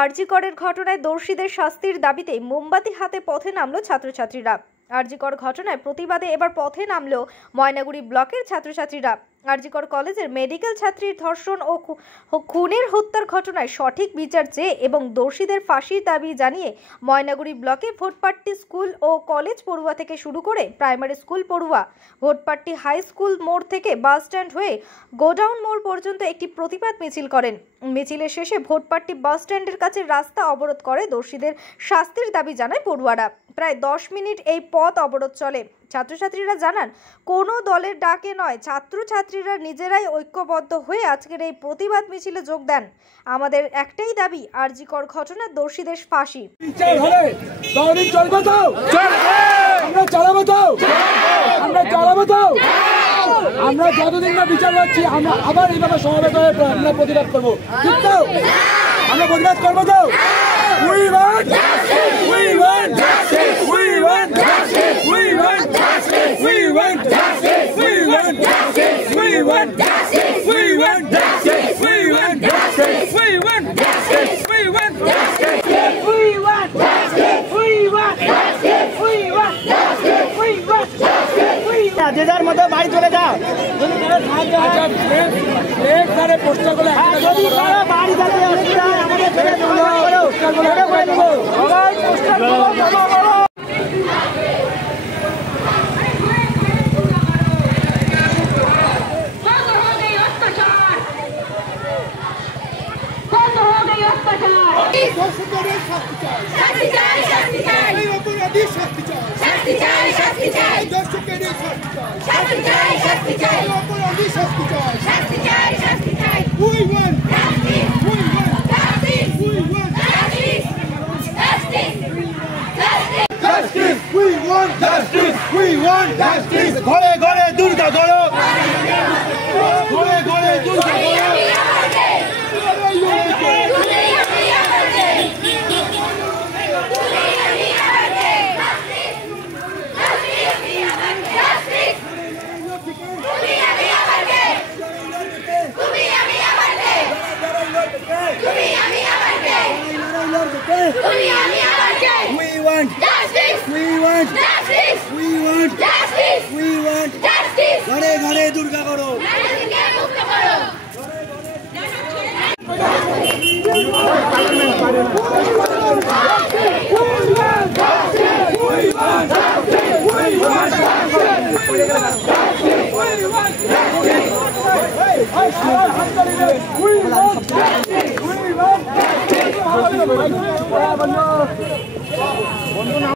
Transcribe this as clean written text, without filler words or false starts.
আরজি করের ঘটনায় দোষীদের শাস্তির দাবিতে মোমবাতি হাতে পথে নামলো ছাত্রছাত্রীরা। আরজি কর ঘটনায় প্রতিবাদে এবার পথে নামলো ময়নাগুড়ি ব্লকের ছাত্রছাত্রীরা। আরজি কর কলেজের মেডিকেল ছাত্রীর ধর্ষণ ও খুনের হত্যার ঘটনায় সঠিক বিচার চেয়ে এবং দোষীদের ফাঁসির দাবি জানিয়ে ময়নাগুড়ি ব্লকে ভোটপাট্টি স্কুল ও কলেজ পড়ুয়া থেকে শুরু করে প্রাইমারি স্কুল পড়ুয়া ভোটপাট্টি হাই স্কুল মোড় থেকে বাস স্ট্যান্ড হয়ে গোডাউন মোড় পর্যন্ত একটি প্রতিবাদ মিছিল করেন। মিছিলের শেষে ভোটপাট্টি বাস স্ট্যান্ডের কাছে রাস্তা অবরোধ করে দোষীদের শাস্তির দাবি জানায় পড়ুয়ারা। প্রায় 10 মিনিট এই পথ অবরোধ চলে। ছাত্রছাত্রীরা জানান, কোনো দলের ডাকে নয়, ছাত্রছাত্রীরা নিজেরাই ঐক্যবদ্ধ হয়ে আজকের এই প্রতিবাদ মিছিলে যোগ দেন। আমাদের একটাই দাবি, আরজি কর ঘটনার দোষীদের ফাঁসি। আমরা যতদিন না বিচার পাচ্ছি আমরা আবার এইভাবে সমবেত হয়ে আমরা প্রতিবাদ করবো। ঠিক তো? আমরা প্রতিবাদ করবো তো? We want justice! We want justice! We want justice! We want justice! We want justice! We want justice! We want justice! We want justice! We want justice! We want justice! We want justice! We want justice! We want justice! We want justice! We want justice! যে যার মতো বাড়ি চলে যাও। Poster গুলো বাড়ি যাতে অসুবিধা আমাদের ছেড়ে দেবো। ঘরে ঘরে দুর্গা গড়ো, ঘরে ঘরে Durga গড়ো। We want justice. We want justice. We want justice. We want justice. ঘরে ঘরে দুর্গা করো, মুক্ত করো। বন্ধু না